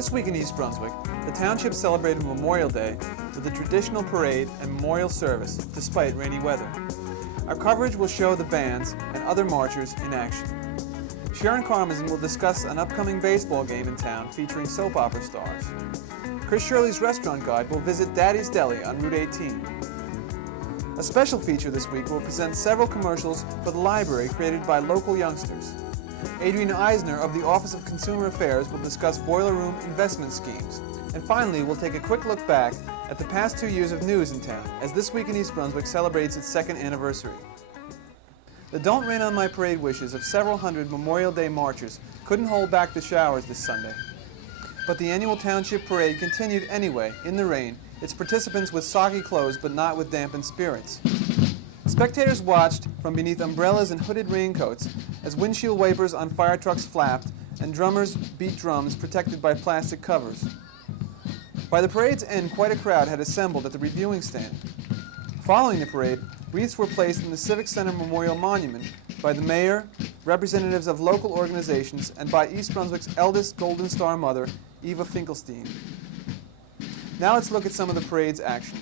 This week in East Brunswick, the township celebrated Memorial Day with a traditional parade and memorial service, despite rainy weather. Our coverage will show the bands and other marchers in action. Sharon Karmazin will discuss an upcoming baseball game in town featuring soap opera stars. Chris Shirley's restaurant guide will visit Daddy's Deli on Route 18. A special feature this week will present several commercials for the library created by local youngsters. Adrian Eisner of the Office of Consumer Affairs will discuss boiler room investment schemes. And finally, we'll take a quick look back at the past 2 years of news in town, as This Week in East Brunswick celebrates its second anniversary. The Don't Rain on My Parade wishes of several hundred Memorial Day marchers couldn't hold back the showers this Sunday. But the annual township parade continued anyway, in the rain, its participants with soggy clothes but not with dampened spirits. Spectators watched from beneath umbrellas and hooded raincoats as windshield wipers on fire trucks flapped and drummers beat drums protected by plastic covers. By the parade's end, quite a crowd had assembled at the reviewing stand. Following the parade, wreaths were placed in the Civic Center Memorial Monument by the mayor, representatives of local organizations, and by East Brunswick's eldest Golden Star mother, Eva Finkelstein. Now let's look at some of the parade's action.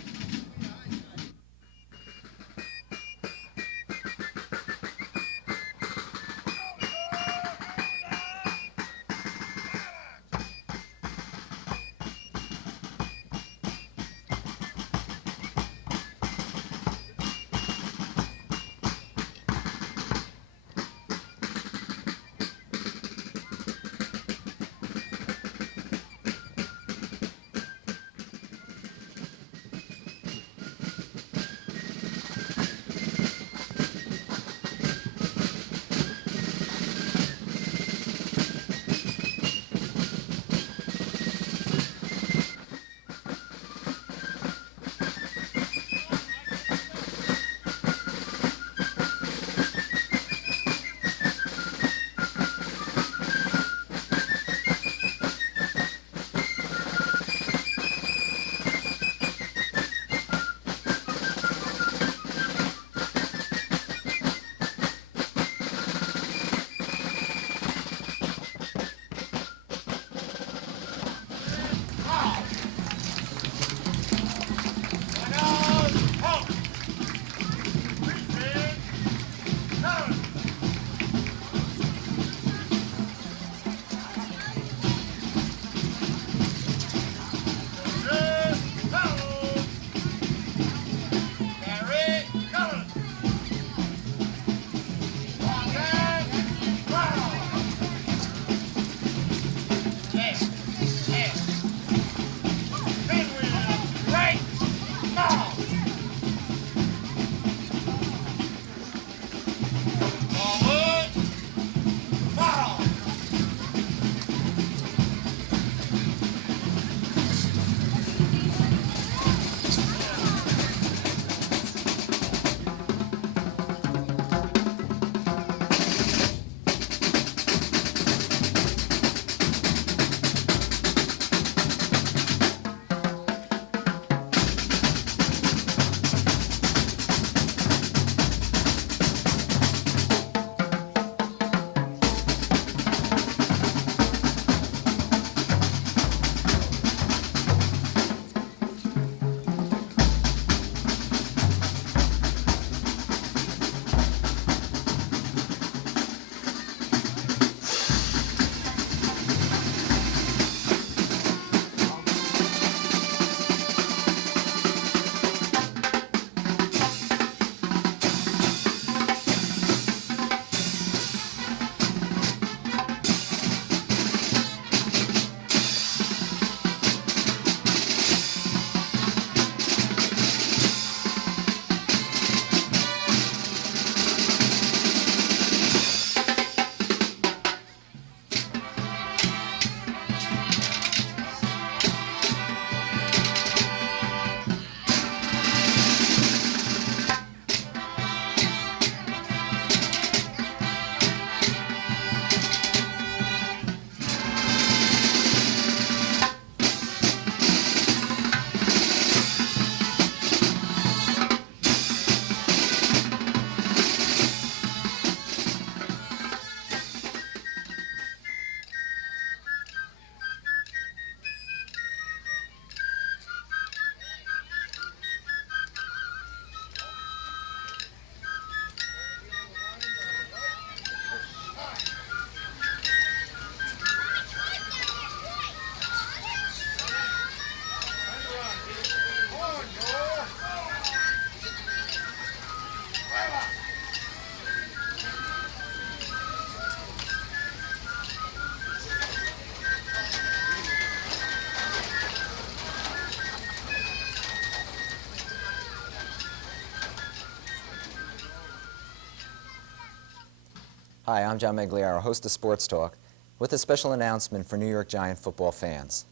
Hi, I'm John Magliaro, host of Sports Talk, with a special announcement for New York Giant football fans.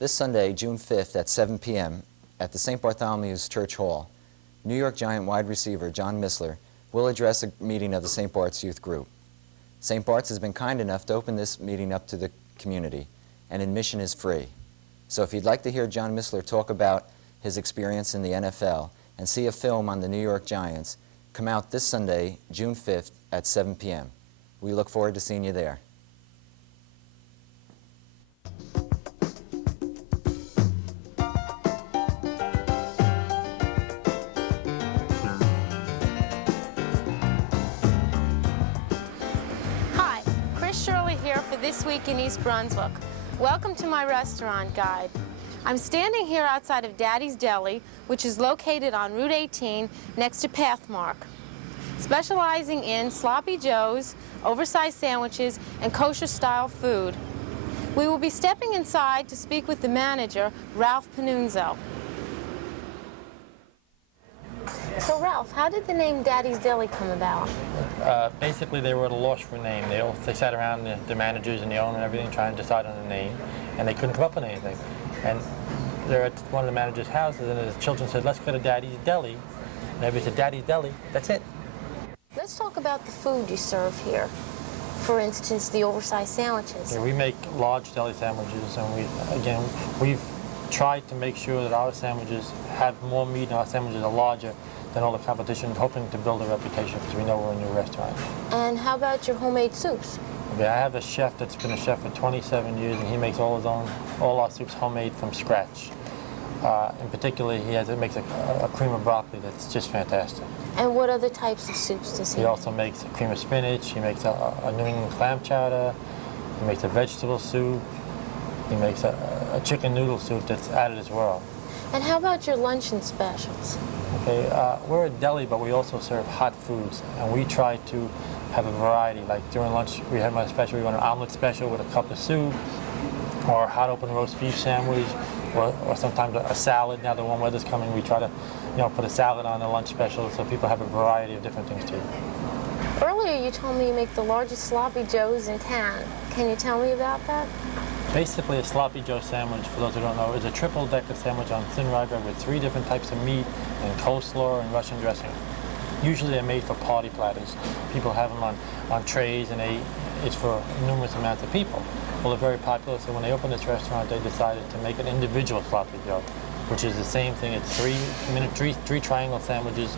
This Sunday, June 5th at 7 p.m. at the St. Bartholomew's Church Hall, New York Giant wide receiver John Missler will address a meeting of the St. Bart's Youth Group. St. Bart's has been kind enough to open this meeting up to the community, and admission is free. So if you'd like to hear John Missler talk about his experience in the NFL and see a film on the New York Giants, come out this Sunday, June 5th at 7 p.m. We look forward to seeing you there. Hi, Shirley here for This Week in East Brunswick. Welcome to my restaurant guide. I'm standing here outside of Daddy's Deli, which is located on Route 18 next to Pathmark, specializing in sloppy joes, oversized sandwiches, and kosher-style food. We will be stepping inside to speak with the manager, Ralph Panunzo. So Ralph, how did the name Daddy's Deli come about? Basically, they were at a loss for a name. They sat around, the managers and the owner and everything, trying to decide on a name, and they couldn't come up with anything. And they're at one of the manager's houses, and his children said, "Let's go to Daddy's Deli." And everybody said, "Daddy's Deli, that's it." Let's talk about the food you serve here. For instance, the oversized sandwiches. Yeah, we make large deli sandwiches, and we've tried to make sure that our sandwiches have more meat and our sandwiches are larger than all the competition, hoping to build a reputation because we know we're a new restaurant. And how about your homemade soups? Yeah, I have a chef that's been a chef for 27 years, and he makes all our soups homemade from scratch. In particular, he makes a cream of broccoli that's just fantastic. And what other types of soups does he He make? also makes a cream of spinach. He makes a New England clam chowder. He makes a vegetable soup. He makes a chicken noodle soup that's out of this world. And how about your luncheon specials? Okay, we're a deli, but we also serve hot foods, and we try to have a variety. Like during lunch, we have my special. We run an omelet special with a cup of soup, or a hot open roast beef sandwich, or sometimes a salad. Now the warm weather's coming, we try to, put a salad on the lunch special so people have a variety of different things to eat. Earlier you told me you make the largest sloppy joes in town. Can you tell me about that? Basically, a sloppy joe sandwich, for those who don't know, is a triple-decker sandwich on thin rye bread with 3 different types of meat and coleslaw and Russian dressing. Usually they're made for party platters. People have them on trays, and it's for numerous amounts of people. Well, they're very popular, so when they opened this restaurant, they decided to make an individual sloppy joe, which is the same thing. It's three triangle sandwiches.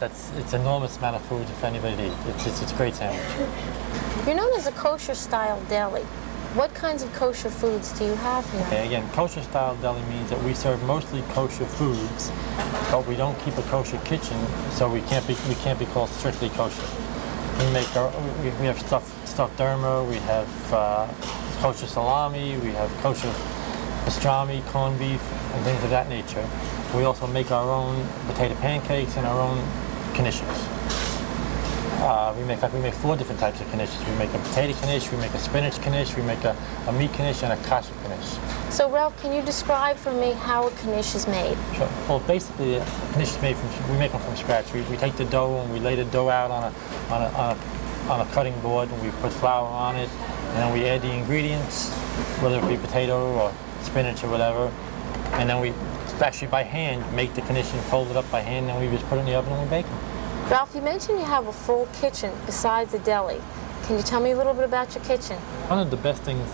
It's an enormous amount of food if anybody eats. It's a great sandwich. You're known as a kosher-style deli. What kinds of kosher foods do you have here? Okay, again, kosher-style deli means that we serve mostly kosher foods, but we don't keep a kosher kitchen, so we can't be called strictly kosher. We have stuffed derma, we have kosher salami, we have kosher pastrami, corned beef, and things of that nature. We also make our own potato pancakes and our own knishes. We make 4 different types of knishes. We make a potato knish, we make a spinach knish, we make a meat knish, and a kasher knish. So Ralph, can you describe for me how a knish is made? Sure. Well, basically, a knish is made we make them from scratch. We take the dough and we lay the dough out on a cutting board, and we put flour on it, and then we add the ingredients, whether it be potato or spinach or whatever, and then we actually by hand make the knish and fold it up by hand, and we just put it in the oven and we bake them. Ralph, you mentioned you have a full kitchen besides a deli. Can you tell me a little bit about your kitchen? One of the best things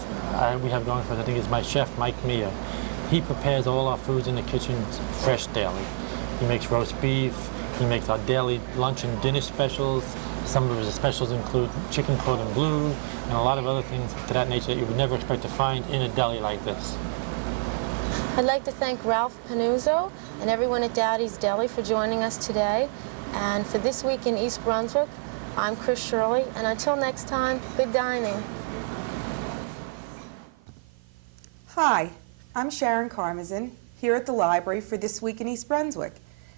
we have going for us, I think, is my chef, Mike Mia. He prepares all our foods in the kitchen fresh daily. He makes roast beef, he makes our daily lunch and dinner specials. Some of his specials include chicken cordon bleu and a lot of other things to that nature that you would never expect to find in a deli like this. I'd like to thank Ralph Panunzo and everyone at Daddy's Deli for joining us today. And for This Week in East Brunswick, I'm Shirley, and until next time, good dining. Hi, I'm Sharon Karmazin, here at the library for This Week in East Brunswick.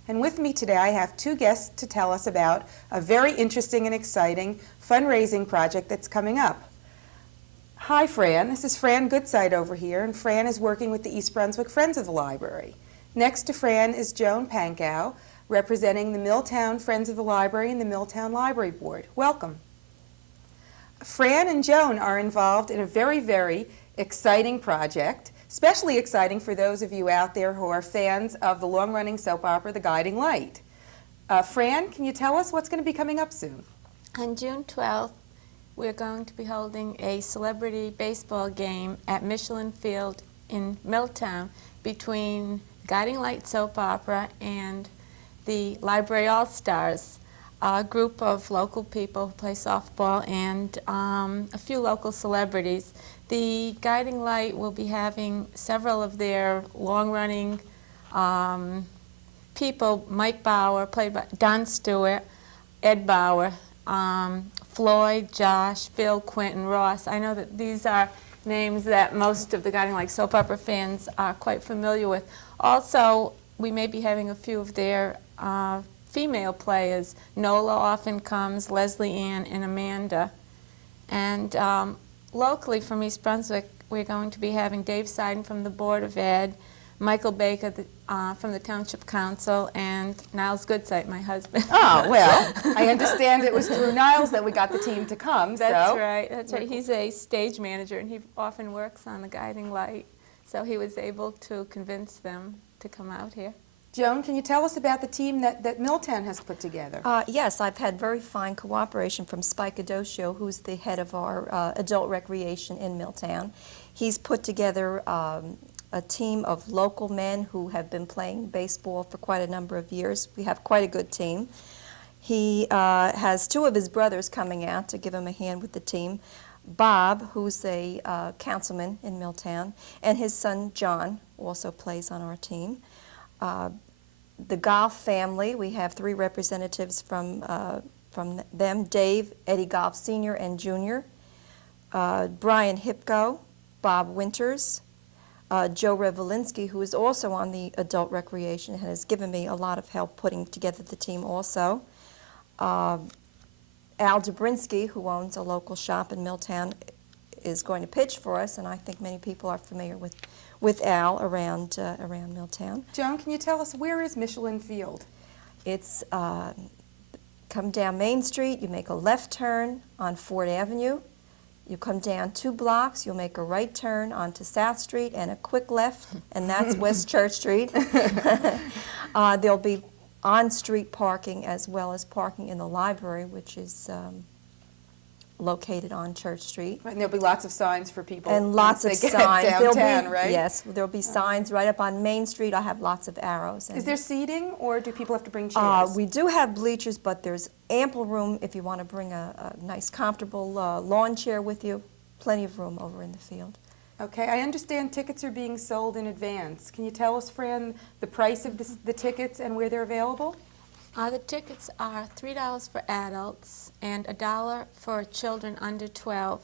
And with me today I have 2 guests to tell us about a very interesting and exciting fundraising project that's coming up. Hi Fran, this is Fran Goodside over here, and Fran is working with the East Brunswick Friends of the Library. Next to Fran is Joan Pankow, representing the Milltown Friends of the Library and the Milltown Library Board. Welcome. Fran and Joan are involved in a very, very exciting project, especially exciting for those of you out there who are fans of the long-running soap opera, The Guiding Light. Fran, can you tell us what's going to be coming up soon? On June 12th, we're going to be holding a celebrity baseball game at Michelin Field in Milltown between Guiding Light Soap Opera and the Library All-Stars, a group of local people who play softball and a few local celebrities. The Guiding Light will be having several of their long-running people, Mike Bauer, played by Don Stewart, Ed Bauer, Floyd, Josh, Phil, Quentin, Ross. I know that these are names that most of the Guiding Light soap opera fans are quite familiar with. Also, we may be having a few of their female players. Nola often comes, Leslie Ann, and Amanda. And locally from East Brunswick, we're going to be having Dave Seiden from the Board of Ed, Michael Baker from the Township Council, and Niles Goodsight, my husband. Oh, well, I understand it was through Niles that we got the team to come. That's right, that's right. He's a stage manager, and he often works on the Guiding Light, so he was able to convince them to come out here. Joan, can you tell us about the team that Milltown has put together? Yes, I've had very fine cooperation from Spike Adocio, who's the head of our adult recreation in Milltown. He's put together a team of local men who have been playing baseball for quite a number of years. We have quite a good team. He has two of his brothers coming out to give him a hand with the team. Bob, who's a councilman in Milltown, and his son John also plays on our team. The Goff family, we have three representatives from them, Dave, Eddie Goff Sr. and Jr., Brian Hipko, Bob Winters, Joe Revolinsky, who is also on the adult recreation and has given me a lot of help putting together the team also. Al Dobrinsky, who owns a local shop in Milltown, is going to pitch for us, and I think many people are familiar with Al around Milltown. Joan, can you tell us, where is Michelin Field? It's come down Main Street, you make a left turn on Ford Avenue, you come down 2 blocks, you'll make a right turn onto South Street and a quick left, and that's West Church Street. There'll be on-street parking as well as parking in the library, which is located on Church Street. Right, and there'll be lots of signs for people. And lots of once they signs. get downtown, right? Yes, there'll be signs right up on Main Street. I have lots of arrows. Is there seating, or do people have to bring chairs? We do have bleachers, but there's ample room if you want to bring a nice, comfortable lawn chair with you. Plenty of room over in the field. Okay, I understand tickets are being sold in advance. Can you tell us, Fran, the price of the tickets and where they're available? The tickets are $3 for adults and $1 for children under 12.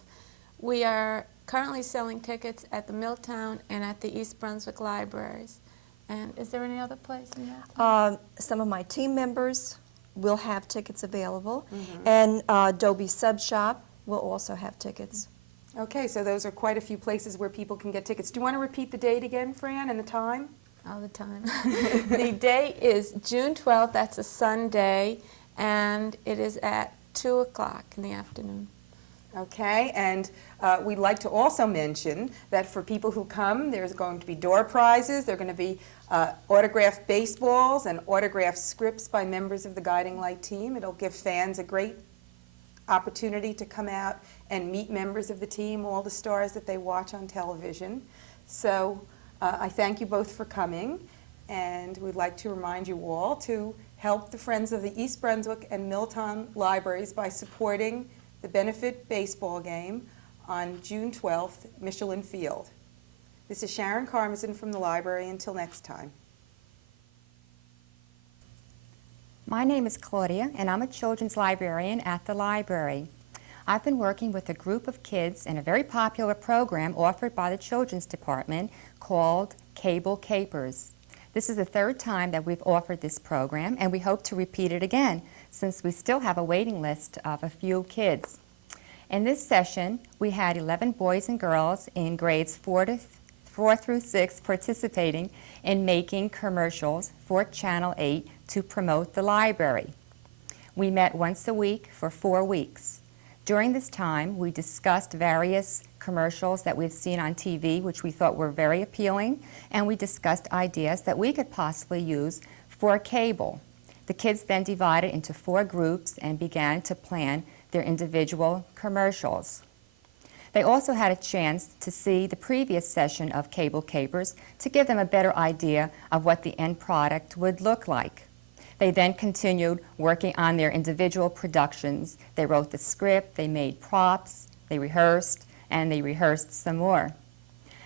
We are currently selling tickets at the Milltown and at the East Brunswick libraries. And is there any other place in Milltown? Some of my team members will have tickets available, and Adobe Sub Shop will also have tickets. Okay, so those are quite a few places where people can get tickets. Do you want to repeat the date again, Fran, and the time? All the time. The day is June 12th, that's a Sunday, and it is at 2 o'clock in the afternoon. Okay, and we'd like to also mention that for people who come, there's going to be door prizes, there are going to be autographed baseballs and autographed scripts by members of the Guiding Light team. It'll give fans a great opportunity to come out and meet members of the team, all the stars that they watch on television. So I thank you both for coming, and we'd like to remind you all to help the Friends of the East Brunswick and Milltown Libraries by supporting the benefit baseball game on June 12th, Michelin Field. This is Sharon Carmazin from the library. Until next time. My name is Claudia, and I'm a children's librarian at the library. I've been working with a group of kids in a very popular program offered by the Children's Department called Cable Capers. This is the 3rd time that we've offered this program, and we hope to repeat it again since we still have a waiting list of a few kids. In this session, we had 11 boys and girls in grades 4 4 through 6 participating in making commercials for Channel 8 to promote the library. We met once a week for 4 weeks. During this time, we discussed various commercials that we've seen on TV, which we thought were very appealing, and we discussed ideas that we could possibly use for cable. The kids then divided into 4 groups and began to plan their individual commercials. They also had a chance to see the previous session of Cable Capers to give them a better idea of what the end product would look like. They then continued working on their individual productions. They wrote the script, they made props, they rehearsed, and they rehearsed some more.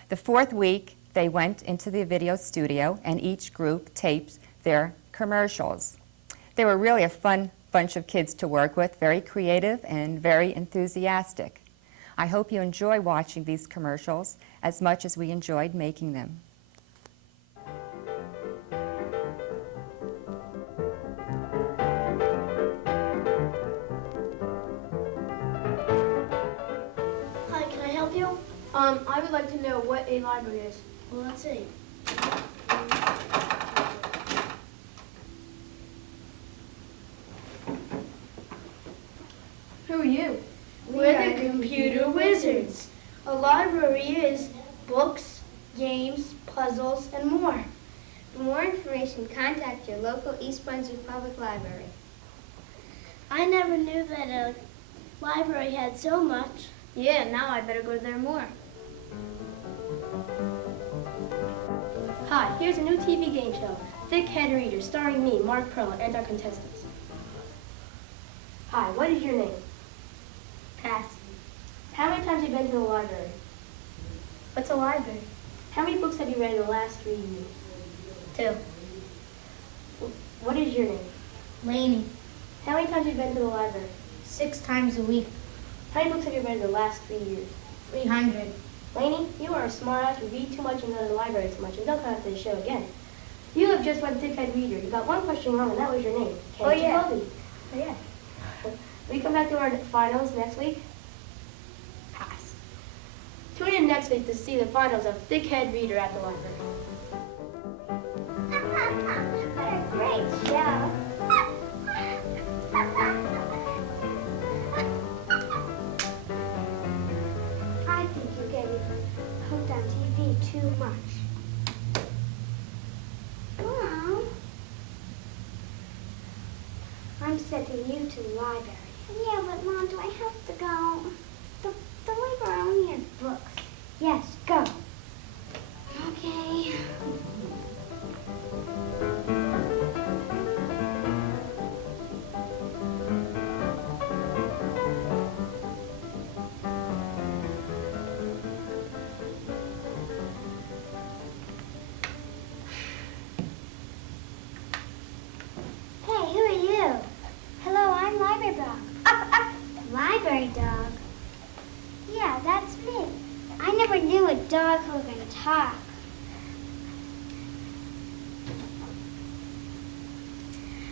The 4th week, they went into the video studio and each group taped their commercials. They were really a fun bunch of kids to work with, very creative and very enthusiastic. I hope you enjoy watching these commercials as much as we enjoyed making them. Hi, can I help you? I would like to know what a library is. Well, let's see. Who are you? We're the computer wizards. A library is books, games, puzzles, and more. For more information, contact your local East Brunswick Public Library. I never knew that a library had so much. Yeah, now I better go there more. Hi, here's a new TV game show, Thick Head Reader, starring me, Mark Perla, and our contestants. Hi, what is your name? Pass. How many times have you been to the library? What's a library? How many books have you read in the last 3 years? 2. What is your name? Laney. How many times have you been to the library? 6 times a week. How many books have you read in the last 3 years? 300. Laney, you are a smart ass. You read too much and go to the library too much, and don't come after the show again. You have just won Thick Head Reader. You got one question wrong, and that was your name. Oh, yeah. Jacoby. Oh, yeah. Will you come back to our finals next week? Pass. Tune in next week to see the finals of Thick Head Reader at the library. What a great show. I think you're getting hooked on TV too much. Mom, I'm sending you to the library. Yeah, but Mom, do I have to go? The library only has books. Yes, go. Okay. Hey, who are you? Hello, I'm Library Dog. Library Dog? Yeah, that's me. I never knew a dog who could talk.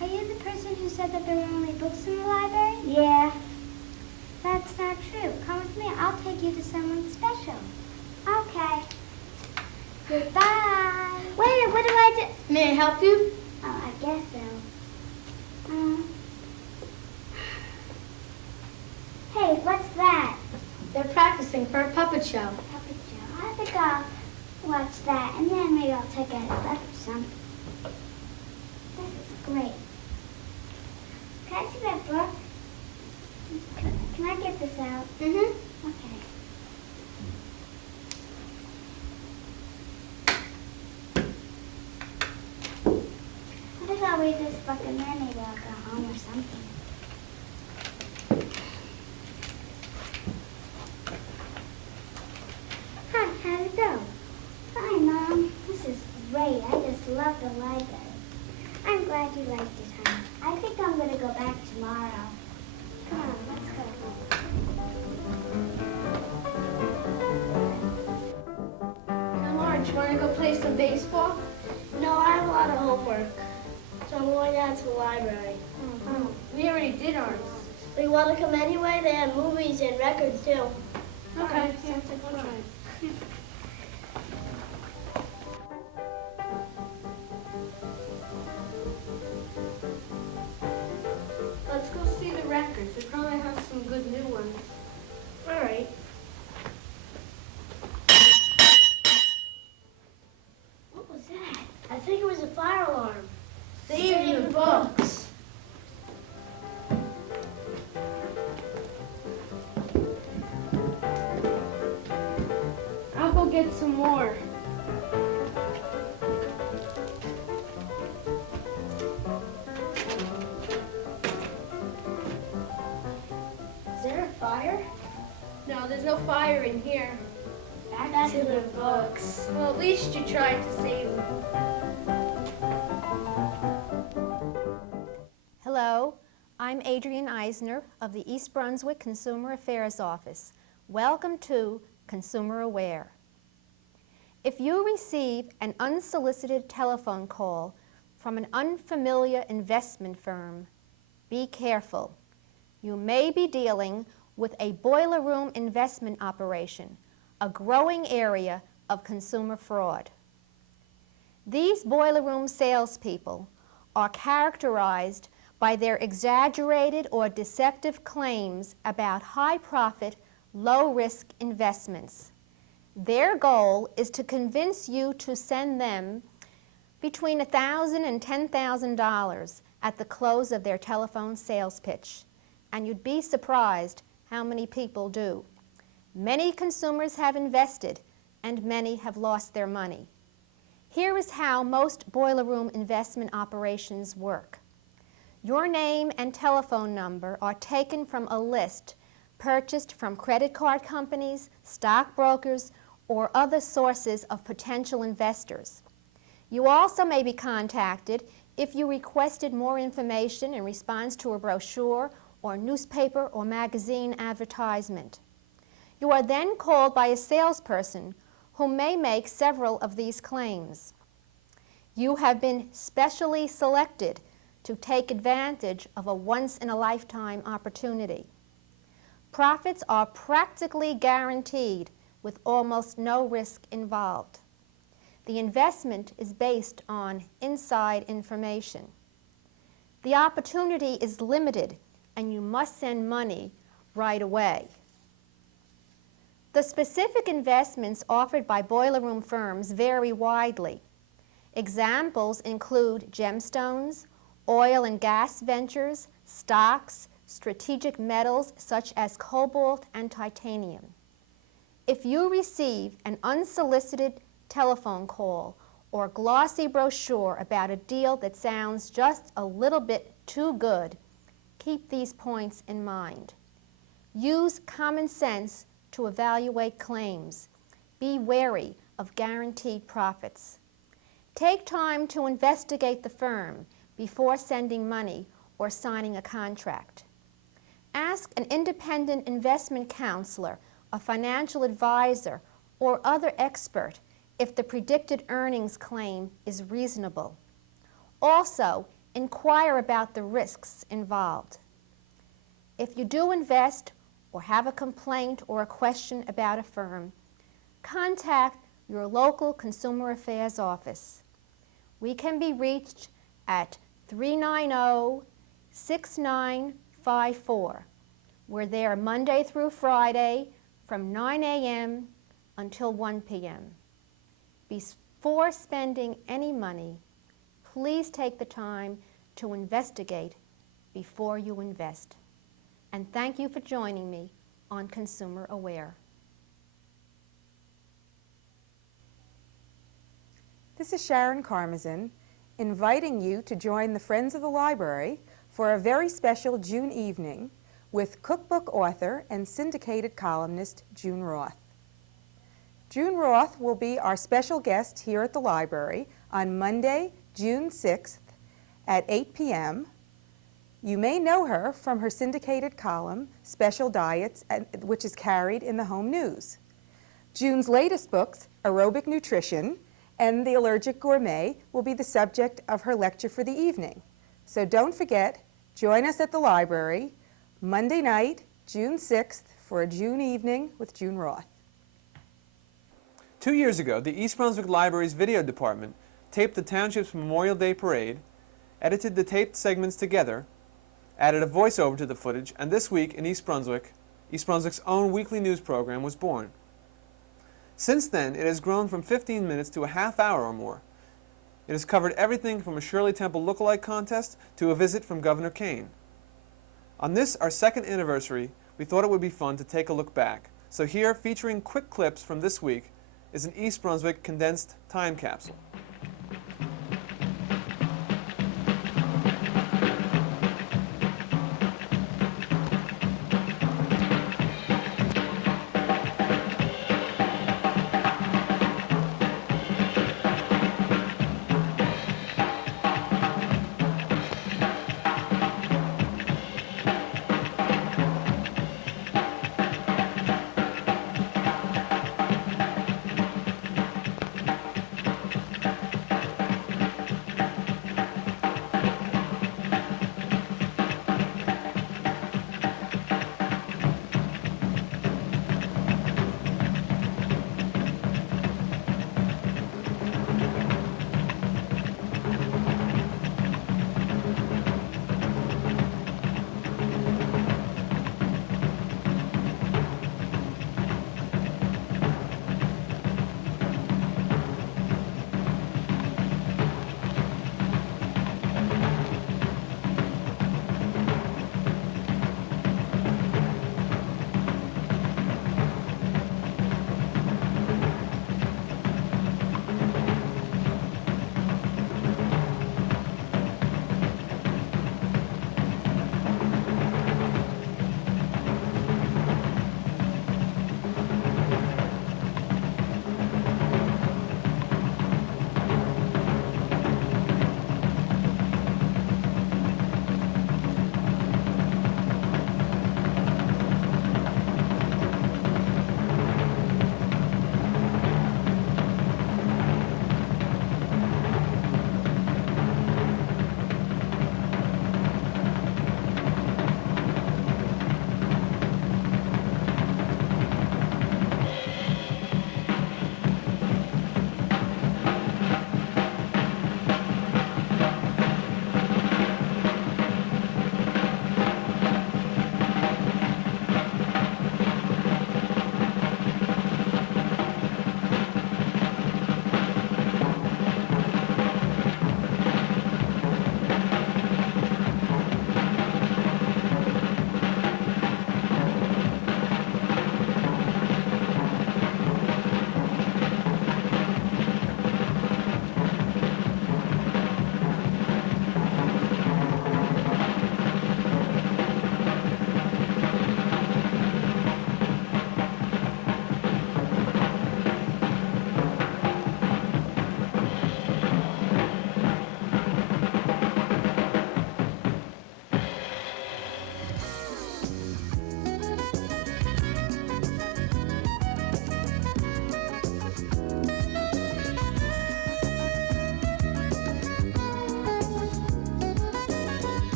Are you the person who said that there were only books in the library? Yeah. That's not true. Come with me. I'll take you to someone special. Okay. Goodbye. Wait, what do I do? May I help you? Oh, I guess so. Hey, what's that? They're practicing for a puppet show. Puppet show. I have to go watch that, and then maybe I'll take a look or something. This is great. Can I see that book? Can I get this out? Mm-hmm. Okay. What if I'll read this book and then maybe I'll go home or something? Hi, how'd it go? Fine, Mom. This is great. I just love the library. I'm glad you liked it, honey. I think I'm going to go back tomorrow. Come on, let's go. Come on, you want to go play some baseball? No, I have a lot of homework. So I'm going down to the library. We already did ours. We want to come anyway? They have movies and records too. Okay. Yeah, we'll try. get some more. Is there a fire? No, there's no fire in here. Back to the books. Well, at least you tried to save them. Hello, I'm Adrienne Eisner of the East Brunswick Consumer Affairs Office. Welcome to Consumer Aware. If you receive an unsolicited telephone call from an unfamiliar investment firm, be careful. You may be dealing with a boiler room investment operation, a growing area of consumer fraud. These boiler room salespeople are characterized by their exaggerated or deceptive claims about high-profit, low-risk investments. Their goal is to convince you to send them between $1,000 and $10,000 at the close of their telephone sales pitch, and you'd be surprised how many people do. Many consumers have invested, and many have lost their money. Here is how most boiler room investment operations work. Your name and telephone number are taken from a list purchased from credit card companies, stockbrokers, or other sources of potential investors. You also may be contacted if you requested more information in response to a brochure or newspaper or magazine advertisement. You are then called by a salesperson who may make several of these claims. You have been specially selected to take advantage of a once-in-a-lifetime opportunity. Profits are practically guaranteed with almost no risk involved. The investment is based on inside information. The opportunity is limited, and you must send money right away. The specific investments offered by boiler room firms vary widely. Examples include gemstones, oil and gas ventures, stocks, strategic metals such as cobalt and titanium. If you receive an unsolicited telephone call or glossy brochure about a deal that sounds just a little bit too good, keep these points in mind. Use common sense to evaluate claims. Be wary of guaranteed profits. Take time to investigate the firm before sending money or signing a contract. Ask an independent investment counselor, a financial advisor, or other expert if the predicted earnings claim is reasonable. Also, inquire about the risks involved. If you do invest or have a complaint or a question about a firm, contact your local Consumer Affairs office. We can be reached at 390-6954. We're there Monday through Friday from 9 a.m. until 1 p.m. Before spending any money, please take the time to investigate before you invest. And thank you for joining me on Consumer Aware. This is Sharon Karmazin, inviting you to join the Friends of the Library for a very special June evening with cookbook author and syndicated columnist June Roth. June Roth will be our special guest here at the library on Monday, June 6th at 8 p.m. You may know her from her syndicated column, Special Diets, which is carried in the Home News. June's latest books, Aerobic Nutrition and The Allergic Gourmet, will be the subject of her lecture for the evening. So don't forget, join us at the library Monday night, June 6th, for a June evening with June Roth. 2 years ago, the East Brunswick Library's video department taped the township's Memorial Day Parade, edited the taped segments together, added a voiceover to the footage, and this week in East Brunswick's own weekly news program was born. Since then, it has grown from 15 minutes to a half hour or more. It has covered everything from a Shirley Temple lookalike contest to a visit from Governor Kane. On this, our second anniversary, we thought it would be fun to take a look back. So here, featuring quick clips from this week, is an East Brunswick condensed time capsule.